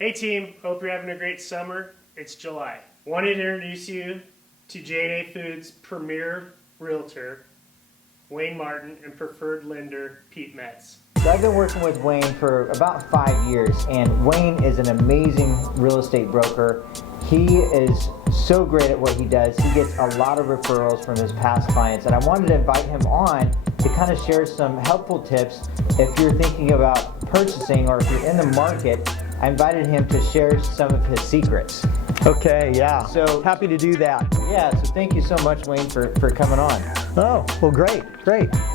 Hey team, hope you're having a great summer. It's July. Wanted to introduce you to J&A Foods' premier realtor, Wayne Martin, and preferred lender, Pete Metz. So I've been working with Wayne for about 5 years, and Wayne is an amazing real estate broker. He is so great at what he does. He gets a lot of referrals from his past clients, and I wanted to invite him on to kind of share some helpful tips if you're thinking about purchasing or if you're in the market. I invited him to share some of his secrets. Okay, yeah. So happy to do that. Yeah, so thank you so much, Wayne, for coming on. Oh, well, great.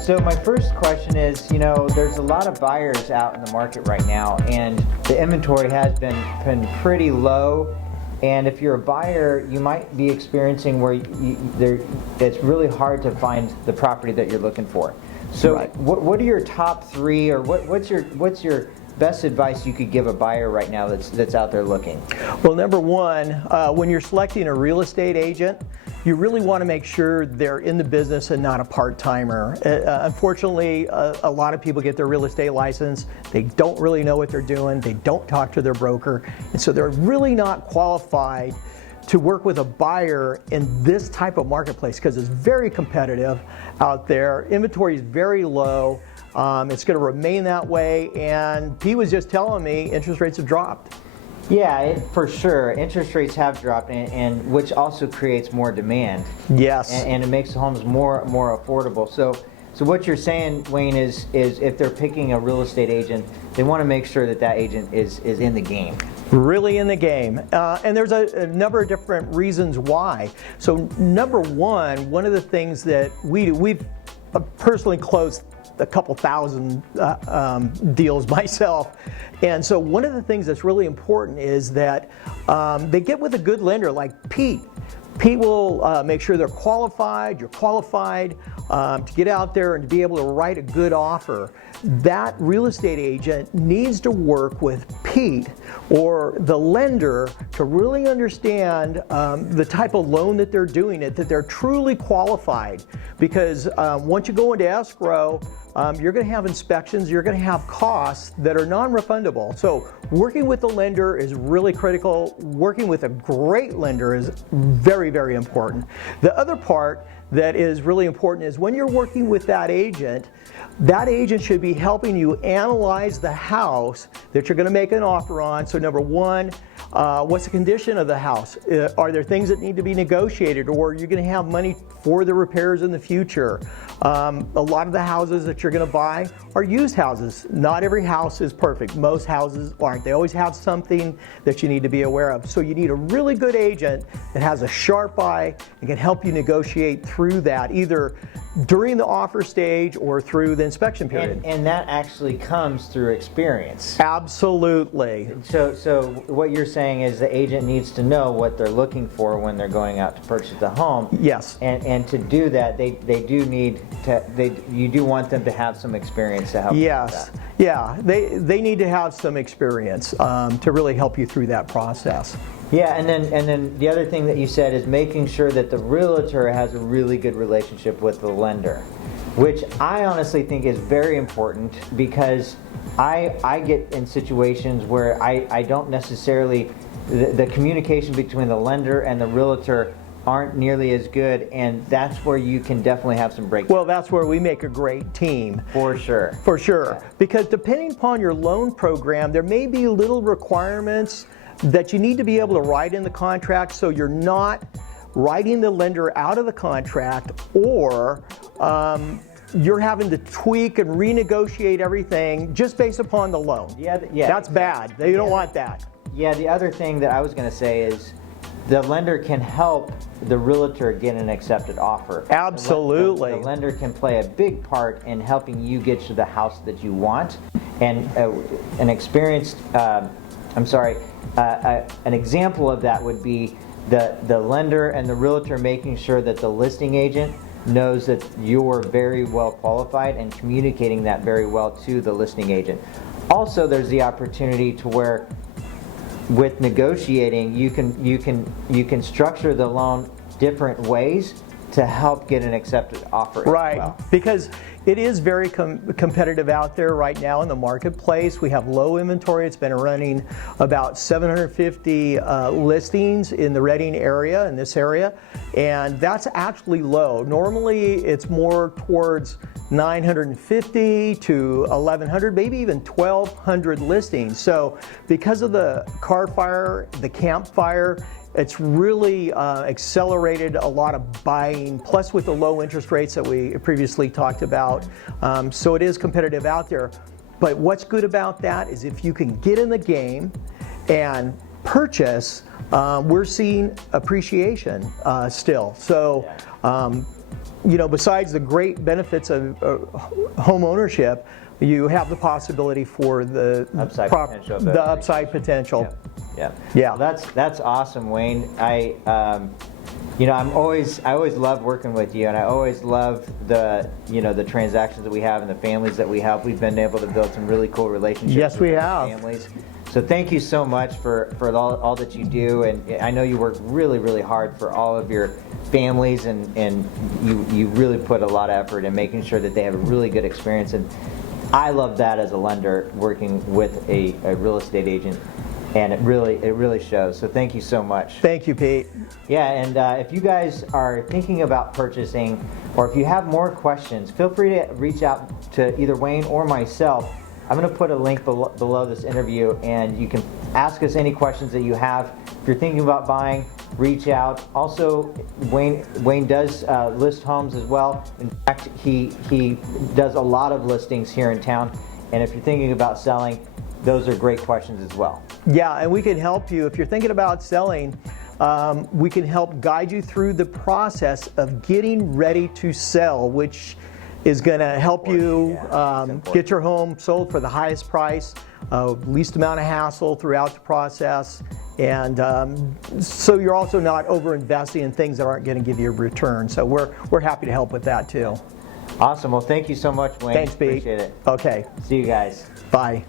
So my first question is, there's a lot of buyers out in the market right now, and the inventory has been pretty low. And if you're a buyer, you might be experiencing where it's really hard to find the property that you're looking for. So Right. What are your top three, or what's your best advice you could give a buyer right now that's out there looking? Well, number one, when you're selecting a real estate agent, you really want to make sure they're in the business and not a part-timer. Unfortunately, a lot of people get their real estate license. They don't really know what they're doing. They don't talk to their broker. And so they're really not qualified to work with a buyer in this type of marketplace because it's very competitive out there. Inventory is very low. It's going to remain that way. And Pete was just telling me interest rates have dropped. Yeah, for sure. Interest rates have dropped, and which also creates more demand. Yes. And it makes homes more affordable. So what you're saying, Wayne, is if they're picking a real estate agent, they want to make sure that agent is in the game. Really in the game. And there's a number of different reasons why. So number one of the things that we've personally closed a couple thousand deals myself. And so one of the things that's really important is that they get with a good lender like Pete. Pete will make sure they're qualified, you're qualified to get out there and to be able to write a good offer. That real estate agent needs to work with Pete or the lender to really understand the type of loan that they're doing, that they're truly qualified. Because once you go into escrow, you're going to have inspections, you're going to have costs that are non-refundable. So working with the lender is really critical. Working with a great lender is very, very important. The other part that is really important is when you're working with that agent should be helping you analyze the house that you're going to make an offer on. So number one, what's the condition of the house? Are there things that need to be negotiated, or are you going to have money for the repairs in the future? A lot of the houses that you're going to buy are used houses. Not every house is perfect. Most houses aren't. They always have something that you need to be aware of. So you need a really good agent that has a sharp eye and can help you negotiate through that, either during the offer stage or through the inspection period. And that actually comes through experience. Absolutely. So what you're saying is the agent needs to know what they're looking for when they're going out to purchase the home. Yes. And to do that, they do need to. You do want them to have some experience to help. Yes. With that. Yeah. They need to have some experience to really help you through that process. Yeah, and then the other thing that you said is making sure that the realtor has a really good relationship with the lender, which I honestly think is very important, because I get in situations where I don't necessarily, the communication between the lender and the realtor aren't nearly as good, and that's where you can definitely have some breakdowns. Well, that's where we make a great team. For sure. For sure. Yeah. Because depending upon your loan program, there may be little requirements that you need to be able to write in the contract, so you're not writing the lender out of the contract, or you're having to tweak and renegotiate everything just based upon the loan. Yeah. That's bad. You don't want that. Yeah, the other thing that I was going to say is the lender can help the realtor get an accepted offer. Absolutely. The lender can play a big part in helping you get to the house that you want. And an example of that would be the lender and the realtor making sure that the listing agent knows that you're very well qualified and communicating that very well to the listing agent. Also, there's the opportunity to where with negotiating, you can structure the loan different ways to help get an accepted offer Right, as well. because it is very competitive out there right now in the marketplace. We have low inventory. It's been running about 750 listings in the Reading area, in this area, and that's actually low. Normally it's more towards 950 to 1100, maybe even 1200 listings. So because of the car fire, the campfire, it's really accelerated a lot of buying, plus with the low interest rates that we previously talked about. So it is competitive out there. But what's good about that is if you can get in the game and purchase, we're seeing appreciation still. So, you know, besides the great benefits of home ownership, you have the possibility for the Upside potential of the it. upside potential. Yeah. Yeah. Well, that's awesome, Wayne. You know, I always love working with you, and I always love the transactions that we have and the families that we have. We've been able to build some really cool relationships. Yes, we with have. families. So thank you so much for all that you do, and I know you work really, really hard for all of your families, and you really put a lot of effort in making sure that they have a really good experience. And I love that as a lender, working with a real estate agent. And it really shows. So thank you so much. Thank you, Pete. Yeah, and if you guys are thinking about purchasing, or if you have more questions, feel free to reach out to either Wayne or myself. I'm going to put a link below this interview, and you can ask us any questions that you have. If you're thinking about buying, reach out. Also, Wayne does list homes as well. In fact, he does a lot of listings here in town. And if you're thinking about selling, those are great questions as well. Yeah, and we can help you. If you're thinking about selling, we can help guide you through the process of getting ready to sell, which is going to help you get your home sold for the highest price, least amount of hassle throughout the process, and so you're also not over investing in things that aren't going to give you a return. So we're happy to help with that too. Awesome. Well, thank you so much, Wayne. Thanks, Pete. Appreciate it. Okay. See you guys. Bye.